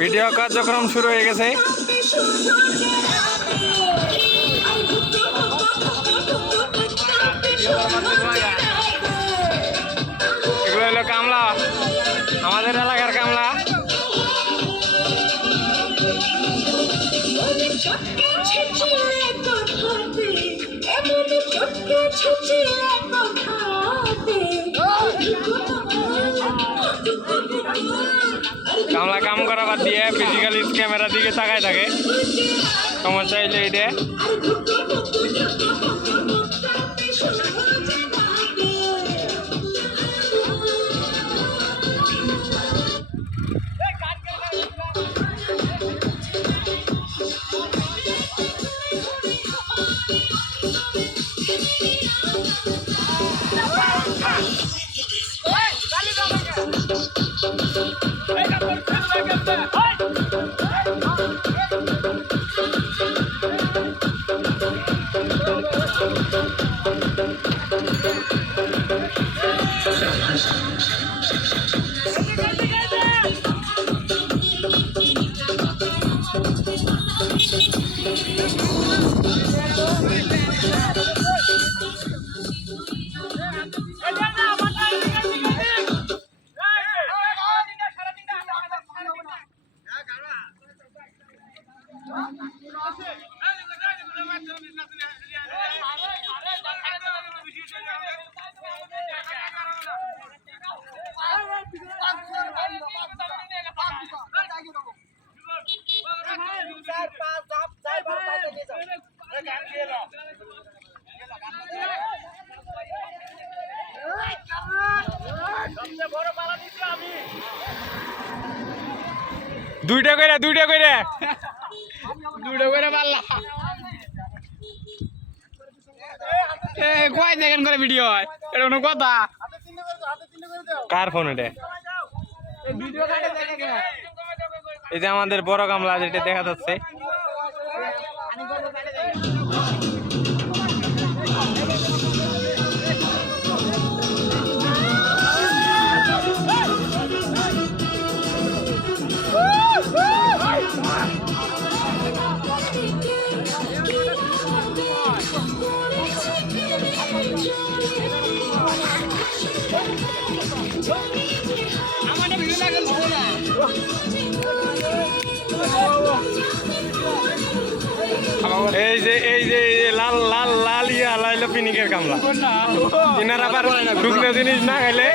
Video কার্যক্রম শুরু হয়ে গেছে। এগুলো হলো কামলা, আমাদের এলাকার কামলা। কামলা কাম করা বাদ দিয়ে ফিজিক্যালি ক্যামেরার দিকে তাকায় থাকে, সমস্যা হইলে এটা। দুইটা করে পারলা। কয় দেখেন করে ভিডিও হয়, এটা কোনো কথা? কার ফোন এটা? এই যে আমাদের বড় গামলা যেটা দেখা যাচ্ছে। এই যে লাল লাল লাল ইয়া লাইলো পিনিকের কামলা। ইনার আবার শুকনো জিনিস না খাইলে